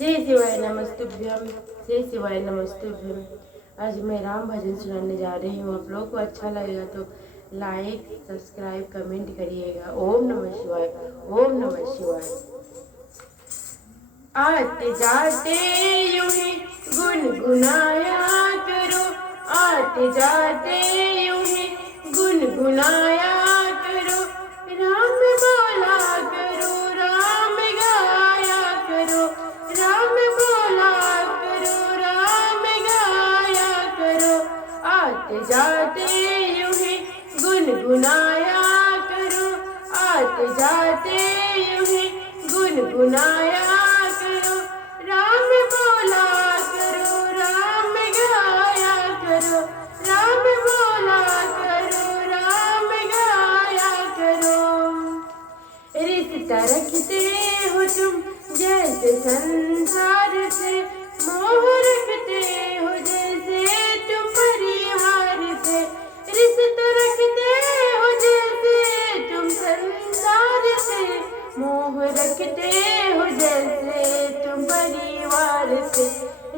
जय शिवाय नमस्तुभ्यम। जय शिवाय नमस्तुभ्यम। आज मैं राम भजन सुनाने जा रही हूँ। आप लोग को अच्छा लगेगा तो लाइक सब्सक्राइब कमेंट करिएगा। ओम नमः शिवाय। ओम नमः शिवाय। आते जाते यूं ही गुनगुनाया करो, आते जाते यूं ही गुनगुनाया करो। राम बोला करो, राम गाया करो, राम बोला करो, राम गाया करो। आते जाते यूं ही गुनगुनाया करो, आते जाते यूं ही गुनगुनाया करो। राम बोला करो, राम गाया करो, राम बोला करो, राम गाया करो। रिश्ता रखते हो तुम जैसे संसार से, मोह रखते हो जैसे तुम परिवार से। रिश्ता रखते हो जैसे तुम संसार से, मोह रखते हो जैसे तुम परिवार से।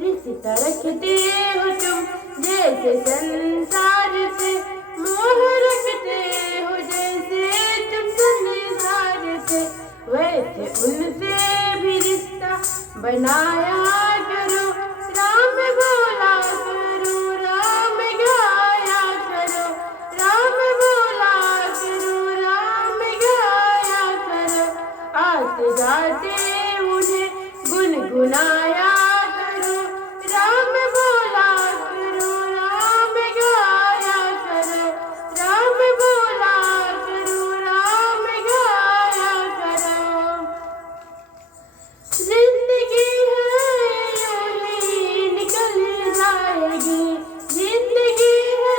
रिश्ता रखते हो तुम जैसे संसार से, मोह रखते हो जैसे तुम संसार से। वैसे उनसे भी रिश्ता बनाया करो, राम बोला करो, राम गाया करो, राम बोला करो, राम गाया करो। आते जाते उन्हें गुनगुनाया करो, राम बोला करो, राम गाया करो, राम बोला करो, राम गाया करो। जिंदगी है यूं ही निकल जाएगी, जिंदगी है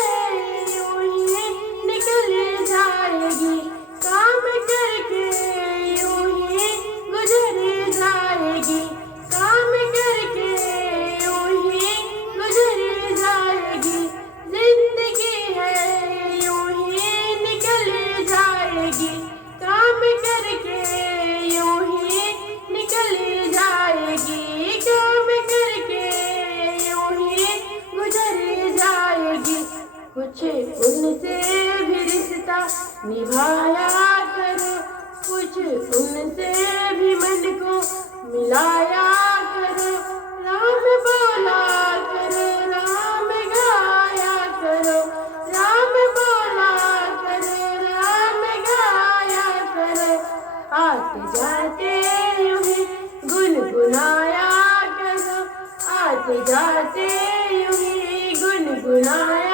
यूं ही निकल जाएगी। काम करके यूं ही गुजर जाएगी, काम करके यूं ही गुजर जाएगी। जिंदगी है यूं ही निकल जाएगी, काम करके यूं ही निकल जाएगी, काम करके यूं ही गुजर जाएगी। कुछ उनसे भी रिश्ता निभाया करो, कुछ उनसे भी मन को मिलाया करो। राम बोला करो, राम गाया करो, राम बोला करो, राम गाया करो। आते जाते यूं ही गुनगुनाया करो, आते जाते यूं ही गुनगुनाया